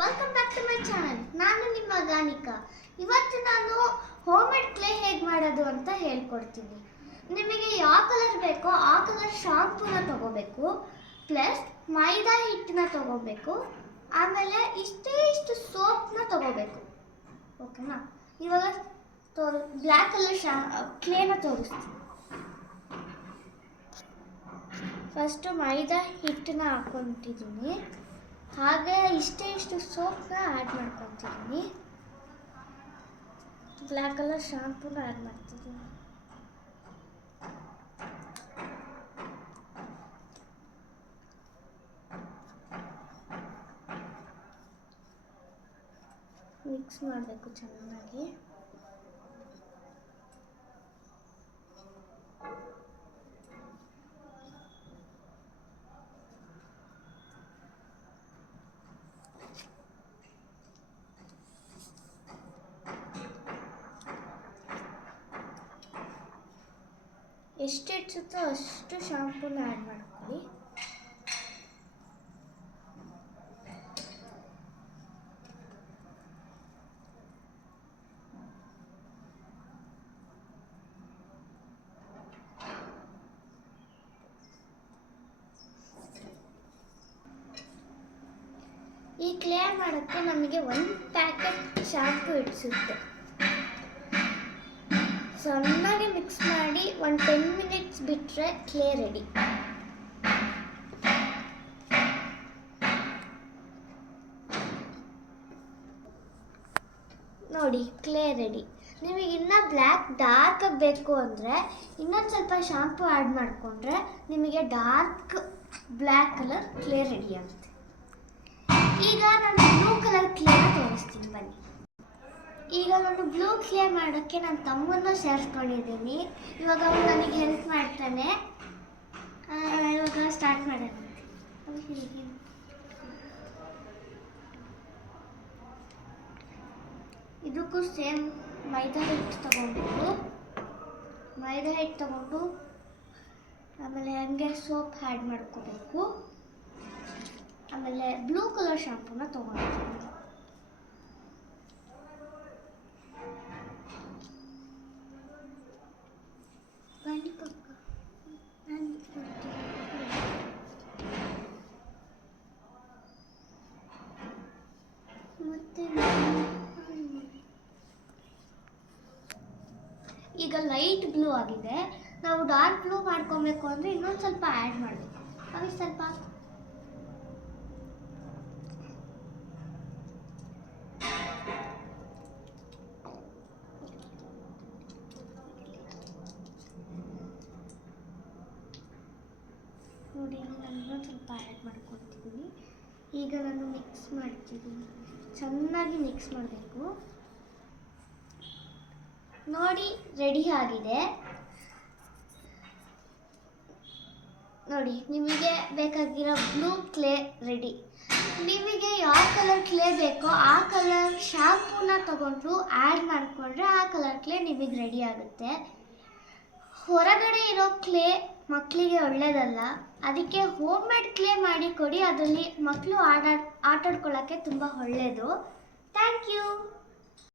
Welcome back to my channel. ನಾನು ನಿಮ್ಮ ಗಾನಿಕಾ. ಇವತ್ತು ನಾನು ಹೋಮ್ ಮೇಡ್ ಕ್ಲೇ ಹೇಗೆ ಮಾಡೋದು ಅಂತ ಹೇಳ್ಕೊಡ್ತೀನಿ. ನಿಮಗೆ ಯಾವ ಕಲರ್ ಬೇಕೋ ಆ ಕಲರ್ ಶಾಂಪೂನ ತಗೋಬೇಕು, ಪ್ಲಸ್ ಮೈದಾ ಹಿಟ್ಟನ್ನ ತಗೋಬೇಕು, ಆಮೇಲೆ ಇಷ್ಟು ಸೋಪ್ನ ತಗೋಬೇಕು. ಓಕೆನಾ? ಇವಾಗ ಬ್ಲ್ಯಾಕ್ ಕಲರ್ ಕ್ಲೇನ ತೋರಿಸ್ತೀನಿ. ಫಸ್ಟು ಮೈದಾ ಹಿಟ್ಟನ್ನ ಹಾಕ್ಕೊತಿದ್ದೀನಿ, ಹಾಗೆ ಇಷ್ಟು ಸೋಪ್ನ ಆ್ಯಡ್ ಮಾಡ್ಕೊತಿದ್ದೀನಿ, ಬ್ಲ್ಯಾಕ್ ಕಲರ್ ಶಾಂಪೂನ ಆ್ಯಡ್ ಮಾಡ್ತಿದ್ದೀನಿ. ಮಿಕ್ಸ್ ಮಾಡಬೇಕು ಚೆನ್ನಾಗಿ. ಎಷ್ಟು ಇಡ್ಸುತ್ತೋ ಅಷ್ಟು ಶಾಂಪೂನ ಆ್ಯಡ್ ಮಾಡ್ಕೊಳ್ಳಿ. ಈ ಕ್ಲೇ ಮಾಡೋಕ್ಕೆ ನಮಗೆ 1 ಪ್ಯಾಕೆಟ್ ಶಾಂಪೂ ಇಡಿಸುತ್ತೆ. ಚೆನ್ನಾಗಿ ಮಿಕ್ಸ್ ಮಾಡಿ 10 ಮಿನಿಟ್ಸ್ ಬಿಟ್ಟರೆ ಕ್ಲೇ ರೆಡಿ. ನೋಡಿ, ಕ್ಲೇ ರೆಡಿ. ನಿಮಗೆ ಇನ್ನೂ ಡಾರ್ಕ್ ಬೇಕು ಅಂದರೆ ಇನ್ನೊಂದು ಸ್ವಲ್ಪ ಶಾಂಪೂ ಆ್ಯಡ್ ಮಾಡಿಕೊಂಡ್ರೆ ನಿಮಗೆ dark black colour clay ready ಆಗುತ್ತೆ. ಈಗ ನಾನು ಬ್ಲೂ ಕಲರ್ ಕ್ಲೇನ ತೋರಿಸ್ತೀನಿ ಬನ್ನಿ. ಈಗ ನಾನು ಬ್ಲೂ ಕ್ಲೇ ಮಾಡೋಕ್ಕೆ ನನ್ನ ತಮ್ಮನ್ನು ಸೇರಿಸ್ಕೊಂಡಿದ್ದೀನಿ. ಇವಾಗ ಅವನು ನನಗೆ ಹೆಲ್ಪ್ ಮಾಡ್ತಾನೆ. ಇವಾಗ ಸ್ಟಾರ್ಟ್ ಮಾಡೋಣ. ಇದಕ್ಕೂ ಸೇಮ್ ಮೈದಾ ಹಿಟ್ಟು ತಗೊಂಡು ಆಮೇಲೆ ಹಂಗೆ ಸೋಪ್ ಆ್ಯಡ್ ಮಾಡ್ಕೋಬೇಕು. ಆಮೇಲೆ ಬ್ಲೂ ಕಲರ್ ಶಾಂಪೂನ ತೊಗೊಂಡಿದ್ದೀನಿ. ಈಗ ಲೈಟ್ ಬ್ಲೂ ಆಗಿದೆ. ನಾವು ಡಾರ್ಕ್ ಬ್ಲೂ ಮಾಡ್ಕೊಬೇಕು ಅಂದರೆ ಇನ್ನೊಂದು ಸ್ವಲ್ಪ ಆ್ಯಡ್ ಮಾಡಬೇಕು. ಅవి ಸ್ವಲ್ಪ ನೋಡಿ, ನಾನು ಇನ್ನೊಂದು ಸ್ವಲ್ಪ ಆ್ಯಡ್ ಮಾಡ್ಕೊತಿದ್ದೀನಿ. ಈಗ ನಾನು ಮಿಕ್ಸ್ ಮಾಡ್ತಿದ್ದೀನಿ. ಚೆನ್ನಾಗಿ ಮಿಕ್ಸ್ ಮಾಡಬೇಕು. ನೋಡಿ, ರೆಡಿ ಆಗಿದೆ. ನೋಡಿ, ನಿಮಗೆ ಬೇಕಾಗಿರೋ ಬ್ಲೂ ಕ್ಲೇ ರೆಡಿ. ನಿಮಗೆ ಯಾವ ಕಲರ್ ಕ್ಲೇ ಬೇಕೋ ಆ ಕಲರ್ ಶಾಂಪೂನ ತಗೊಂಡು ಆ್ಯಡ್ ಮಾಡಿಕೊಂಡ್ರೆ ಆ ಕಲರ್ ಕ್ಲೇ ನಿಮಗೆ ರೆಡಿ ಆಗುತ್ತೆ. ಹೊರಗಡೆ ಇರೋ ಕ್ಲೇ ಮಕ್ಕಳಿಗೆ ಒಳ್ಳೆಯದಲ್ಲ, ಅದಕ್ಕೆ ಹೋಮ್ ಮೇಡ್ ಕ್ಲೇ ಮಾಡಿ ಕೊಡಿ. ಅದರಲ್ಲಿ ಮಕ್ಕಳು ಆಟಾಡ್ಕೊಳ್ಳೋಕ್ಕೆ ತುಂಬ ಒಳ್ಳೆಯದು. Thank you.